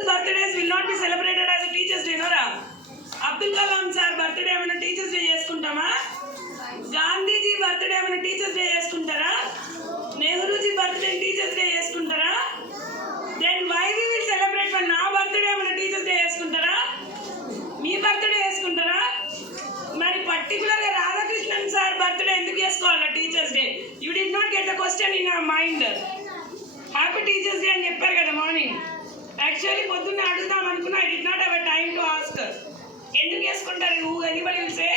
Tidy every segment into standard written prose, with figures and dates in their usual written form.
people's birthdays will not be celebrated as a Teachers' Day, Nora. Abdul Kalam sir birthday ఏమైనా teachers day చేసుకుంటామా? Gandhiji birthday ఏమైనా teachers day చేసుకుంటారా? Nehruji birthday teachers day చేసుకుంటారా? Then why we will celebrate for నా birthday ఏమైనా teachers day చేసుకుంటారా? మీ బర్త్డే చేసుకుంటారా? మరి పర్టికులర్గా రాధాకృష్ణన్ సార్ బర్త్డే ఎందుకు చేసుకోవాలా teachers day? You did not get the question in our mind. Happy teachers day అని చెప్పారు కదా మార్నింగ్. యాక్చువల్లీ పొద్దున్న అడుగుదాం అనుకున్నా, I did not have a time to ask. ఎందుకు చేసుకుంటారు? Anybody will say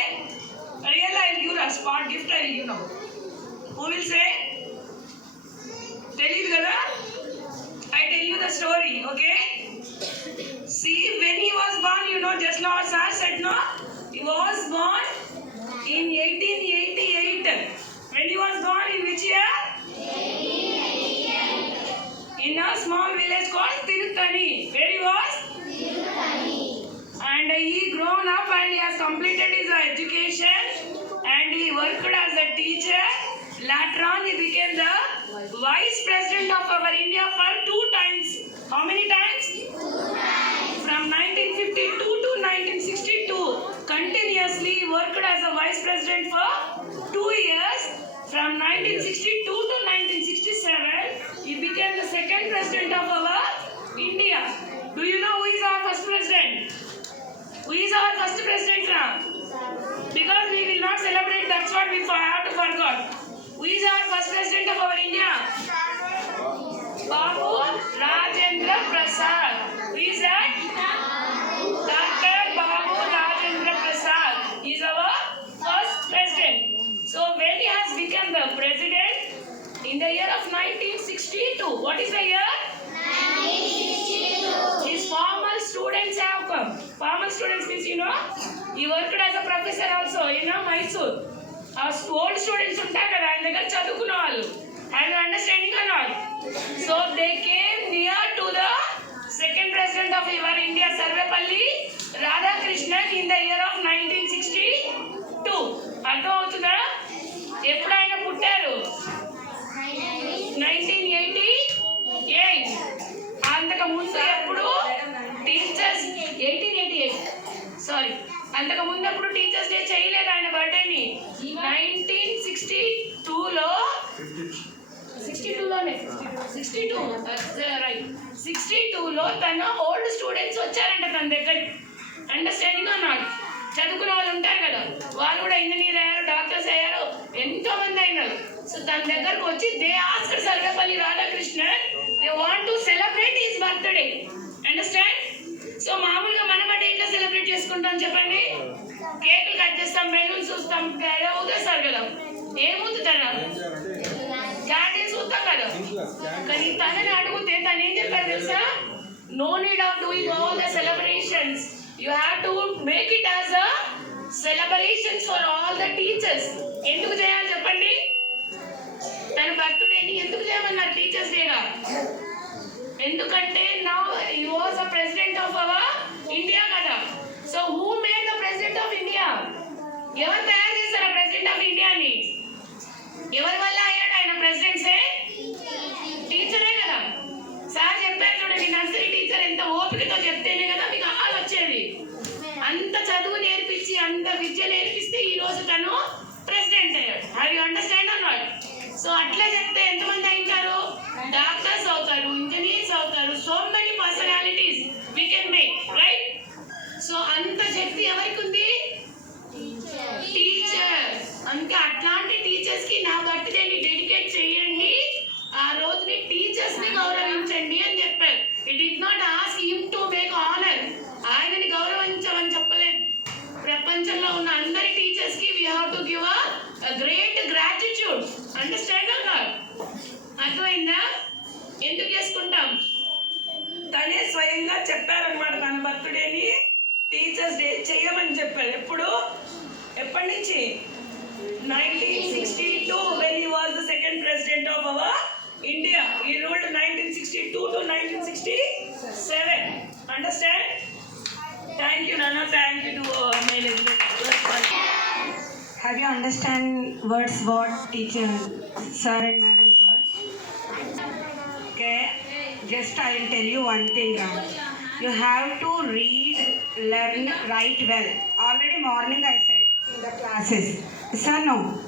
real I give a spot gift I will give now. Who will say? తెలియదు కదా? I tell you the story, okay? See, when he was born, you know, just now sir said no, he was born in 1888. When he was born in which year? 1888. In a small village called Tirutani. Where he was? Tirutani. And he grown up and he has completed his education and he worked as a teacher. Later on he became the vice president of our India for 2 times. How many times? 2 times. From 1952 to 1962. Continuously worked as a vice president for 2 years. From 1962 to 1967 he became the second president of our India. Do you know who is our first president? Who is our first president now? Because we will not celebrate, that's what we have to forget. Who is our first president of our India? Babu Rajendra Prasad. Who is that? Dr. Babu Rajendra Prasad is our first president. So when he has become the president in the year of 1962, what is the year? 1962. His former students have come. Former students means, you know, he worked as a professor also, you know, Mysore. Old students ఉంటారు కదా, ఆయన దగ్గర చదువుకున్న వాళ్ళు. Have you understanding or not? So they came near to the second president of our India, Sarvepalli Radhakrishnan, in the year of 1962. అర్థం అవుతుందా? ఎప్పుడు ఆయన పుట్టారు? 1988. అంతకు ముందు ఎప్పుడు టీచర్స్ 1888 సారీ అంతకు ముందు ఎప్పుడు టీచర్స్ డే చేయలేదు ఆయన బర్త్డేని. 1962లోనే 62లో తన ఓల్డ్ స్టూడెంట్స్ వచ్చారంట తన దగ్గరికి. అండర్స్టాండింగ్ అన్నాడు. చదువుకున్న వాళ్ళు ఉంటారు కదా, వాళ్ళు కూడా ఇంజనీర్ అయ్యారు, డాక్టర్స్ అయ్యారు, ఎంతో మంది అయినారు. సో తన దగ్గరకు వచ్చి they asked Sarvepalli Radhakrishnan they want to celebrate his birthday. Understand? So మామూలుగా మన బర్త్డే ఎట్లా సెలబ్రేట్ చేసుకుంటాం చెప్పండి? కేకులు కట్ చేస్తాం, బెలూన్స్ చూస్తాం, ఊదేస్తారు కదా. ఏం ఊదుతారా? క్యాండిల్స్ ఊతాం కదా. కానీ తనని అడిగితే తను ఏం చెప్పారు తెలుసా? No need of doing all the celebrations. You have to make it as a celebration for all the teachers. ఎందుకు చేయాలి చెప్పండి? తన బర్త్డేని ఎందుకు చేయమన్నారు టీచర్స్ డేగా? ఎందుకంటే now he was a president of our India కదా. So who made the president of India? ఎవరు తయారు చేశారు ప్రెసిడెంట్ ఆఫ్ ఇండియాని? ఎవరి వల్ల అయ్యాడు ఆయన ప్రెసిడెంట్సే? టీచరే కదా. సార్ చెప్పారు చూడండి, నర్సరీ టీచర్ ఎంత ఓపికతో చెప్తేనే కదా మీకు ఆలు వచ్చేది. అంత చదువు నేర్పించి అంత విద్య నేర్పిస్తే ఈ రోజు తను ప్రెసిడెంట్ అయ్యాడు. Have you understand or not? So అట్లా చెప్తే ఎంతమంది అవుతారు? డాక్టర్స్ అవుతారు, ఇంజనీర్స్ అవుతారు, so many personalities we can make, right? So అంత శక్తి ఎవరికి ఉంది? టీచర్స్. అందుకే అట్లాంటి టీచర్స్ కి నా బర్త్డేని డెడికేట్ చేయండి, ఆ రోజుని టీచర్స్ ని గౌరవించండి అని చెప్పారు. It did not ask him to make honour. ఆయనని గౌరవించమని చెప్పలేదు. ప్రపంచంలో ఉన్న అందరి టీచర్స్ కి we have to give a great gratitude. Understand or not? అర్థమైందా? ఎందుకు చేసుకుంటాం? తనే స్వయంగా చెప్పారనమాట తన బర్త్డేని టీచర్స్ డే చేయమని చెప్పారు. ఎప్పటి నుంచి? 1962 when he was the second president of our India. He ruled 1962 to 1967. Understand? Thank you, Nana. Thank you to management. Have you understand words what teacher, sir and madam told? Okay. Just I will tell you one thing. You have to read, learn, write well. Already morning I said in the classes. Sir, no.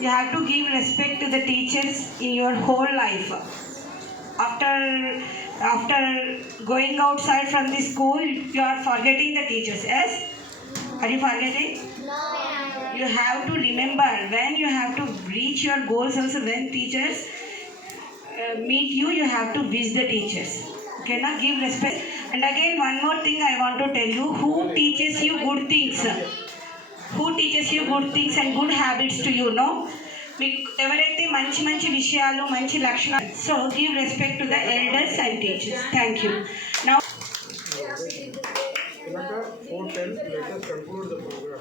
You have to give respect to the teachers in your whole life. After going outside from the school, you are forgetting the teachers. Yes? Are you forgetting? You have to remember when you have to reach your goals also, when teachers meet you, you have to wish the teachers. Okay, now give respect. And again, one more thing I want to tell you, who teaches you good things? Who teaches you good things and good habits to you, no? మీకు ఎవరైతే మంచి మంచి విషయాలు మంచి లక్షణాలు, so give respect to the elders and teachers. Thank you. Now Let us conclude the program.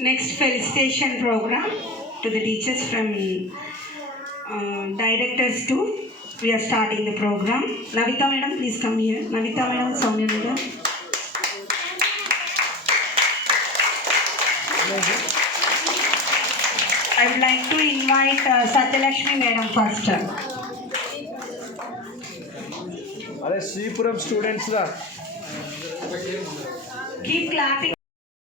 next felicitation program to the teachers from directors too. We are starting the program. Navita madam, please come here. Navita madam, Soumya madam. I would like to invite Satyalakshmi madam first. अरे श्रीपुरम स्टूडेंट्स रा Keep clapping